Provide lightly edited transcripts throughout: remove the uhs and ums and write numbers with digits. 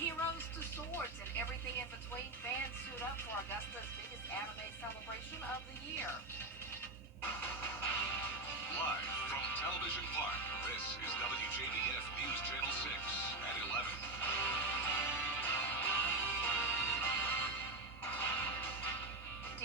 heroes to swords and everything in between, fans suit up for Augusta's biggest anime celebration of the year. Live from Television Park, this is WJBF News Channel 6 at 11.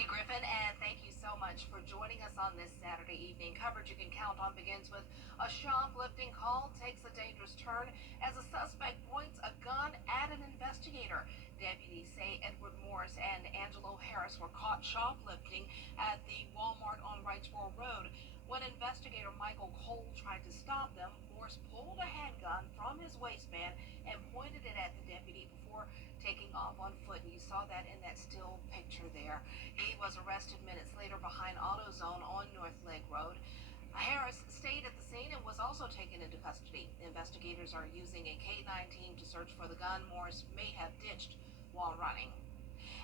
Griffin, and thank you so much for joining us on this Saturday evening. Coverage you can count on begins with a shoplifting call takes a dangerous turn as a suspect points a gun at an investigator. Deputies say Edward Morris and Angelo Harris were caught shoplifting at the Walmart on Wrightsboro Road. When investigator Michael Cole tried to stop them, Morris pulled a handgun from his waistband and pointed it at the deputy before taking off on foot. And you saw that in that still picture there. He was arrested minutes later behind AutoZone on North Leg Road. Harris stayed at the scene and was also taken into custody. Investigators are using a K-9 team to search for the gun Morris may have ditched while running.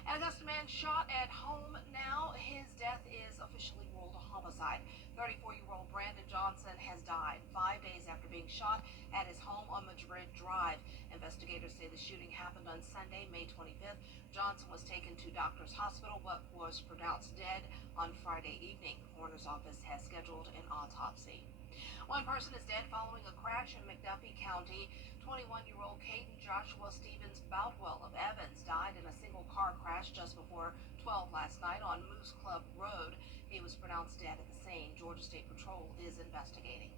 An Augusta man shot at home now. His death is officially ruled a homicide. 34-year-old Brandon Johnson has died 5 days after being shot at his home on Madrid Drive. Investigators say the shooting happened on Sunday, May 25th. Johnson was taken to Doctors Hospital but was pronounced dead on Friday evening. Coroner's office has scheduled an autopsy. One person is dead following a crash in McDuffie County. 21-year-old Caden Joshua Stevens Boutwell of Evans died in a single car crash just before 12 last night on Moose Club Road. He was pronounced dead at the scene. Georgia State Patrol is investigating.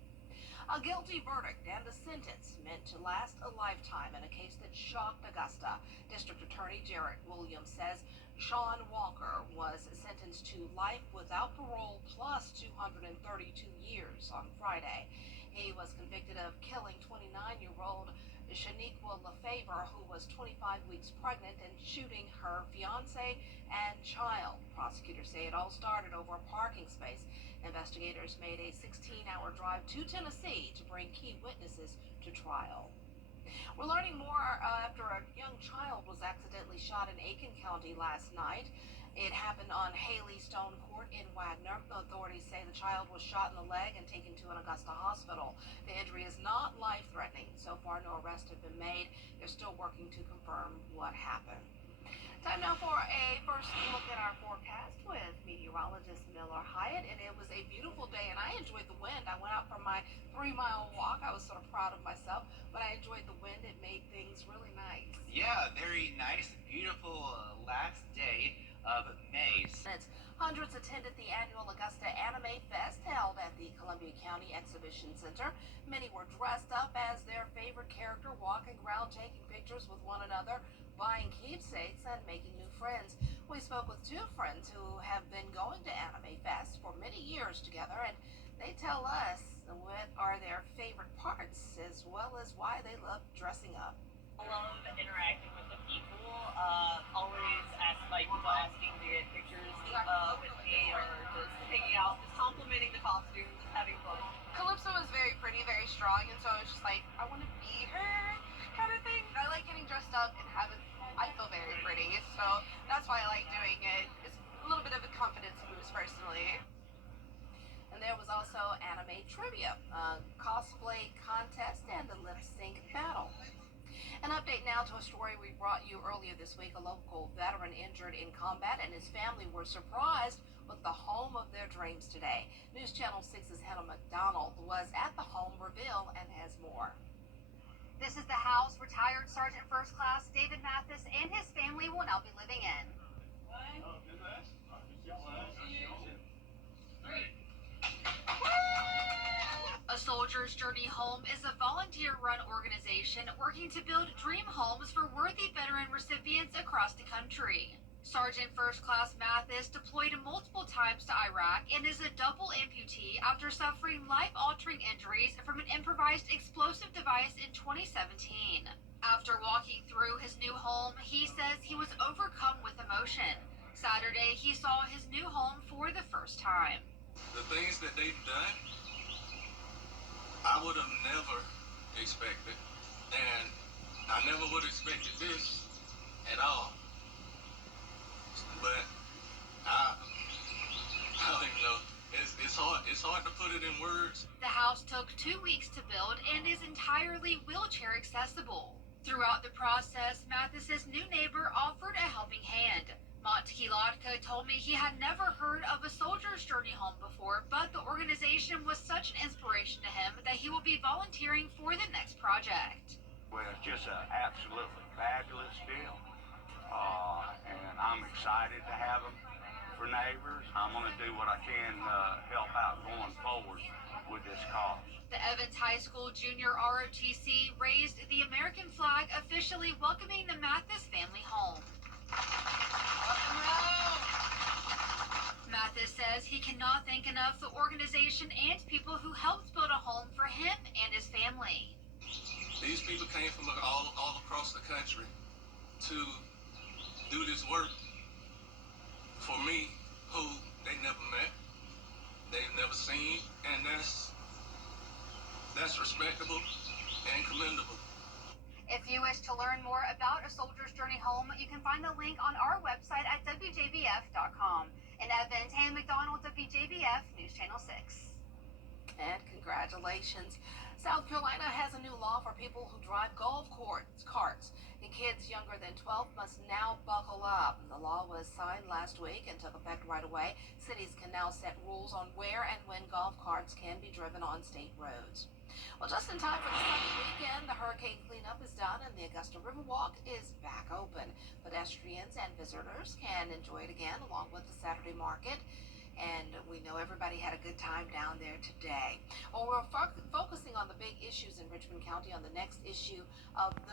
A guilty verdict and a sentence meant to last a lifetime in a case that shocked Augusta. District Attorney Jarrett Williams says Sean Walker was sentenced to life without parole plus 232 years on Friday. He was convicted of killing 29-year-old Shaniqua LaFavor, who was 25 weeks pregnant, and shooting her fiance and child. Prosecutors say it all started over a parking space. Investigators made a 16-hour drive to Tennessee to bring key witnesses to trial. We're learning more after a young child was accidentally shot in Aiken County last night. It happened on Haley Stone Court in Wagner. Authorities say the child was shot in the leg and taken to an Augusta hospital. The injury is not life-threatening. So far, no arrests have been made. They're still working to confirm what happened. Time now for a first look at our forecast with meteorologist Miller Hyatt, and it was a beautiful day, and I enjoyed the wind. I went out for my 3-mile walk. I was sort of proud of myself, but I enjoyed the wind. It made things really nice. Yeah, very nice, beautiful last day of May. Hundreds attended the annual Augusta Anime Fest held at the Columbia County Exhibition Center. Many were dressed up as their favorite character, walking around taking pictures with one another, buying keepsakes, and making new friends. We spoke with 2 friends who have been going to Anime Fest for many years together, and they tell us what are their favorite parts as well as why they love dressing up. I love interacting with the people. Always people asking to get pictures with me or just hanging out, just complimenting the costumes, just having fun. Calypso is very pretty, very strong, and so it's just like, I want to be her kind of thing. I like getting dressed up and I feel very pretty, so that's why I like doing it. It's a little bit of a confidence boost personally. And there was also anime trivia, a cosplay contest, and a lip sync battle. An update now to a story we brought you earlier this week. A local veteran injured in combat and his family were surprised with the home of their dreams today. News Channel 6's Hannah McDonald was at the home reveal and has more. This is the house retired Sergeant First Class David Mathis and his family will now be living in. A Soldier's Journey Home is a volunteer-run organization working to build dream homes for worthy veteran recipients across the country. Sergeant First Class Mathis deployed multiple times to Iraq and is a double amputee after suffering life-altering injuries from an improvised explosive device in 2017. After walking through his new home, he says he was overcome with emotion. Saturday, he saw his new home for the first time. The things that they've done, I would have never expected, and I never would have expected this at all. But I don't even know. It's hard to put it in words. The house took 2 weeks to build and is entirely wheelchair accessible. Throughout the process, Mathis's new neighbor offered a helping hand. Monty Lotka told me he had never heard of a soldier's journey home before, but the organization was such an inspiration to him that he will be volunteering for the next project. Well, it's just an absolutely fabulous deal, and I'm excited to have them for neighbors. I'm going to do what I can to help out going forward with this cause. The Evans High School Junior ROTC raised the American flag, officially welcoming the Mathis family home. Mathis says he cannot thank enough the organization and people who helped build a home for him and his family. These people came from all across the country to do this work for me, who they never met, they've never seen, and that's respectable and commendable. If you wish to learn more about A Soldier's Journey Home, you can find the link on our website at WJBF.com. In Evans, Hannah McDonald, WJBF News Channel 6. And congratulations. South Carolina has a new law for people who drive golf carts. And kids younger than 12 must now buckle up. The law was signed last week and took effect right away. Cities can now set rules on where and when golf carts can be driven on state roads. Well, just in time for the sunny weekend, the hurricane cleanup is done and the Augusta Riverwalk is back open. Pedestrians and visitors can enjoy it again along with the Saturday market. And we know everybody had a good time down there today. Well, we're focusing on the big issues in Richmond County on the next issue of the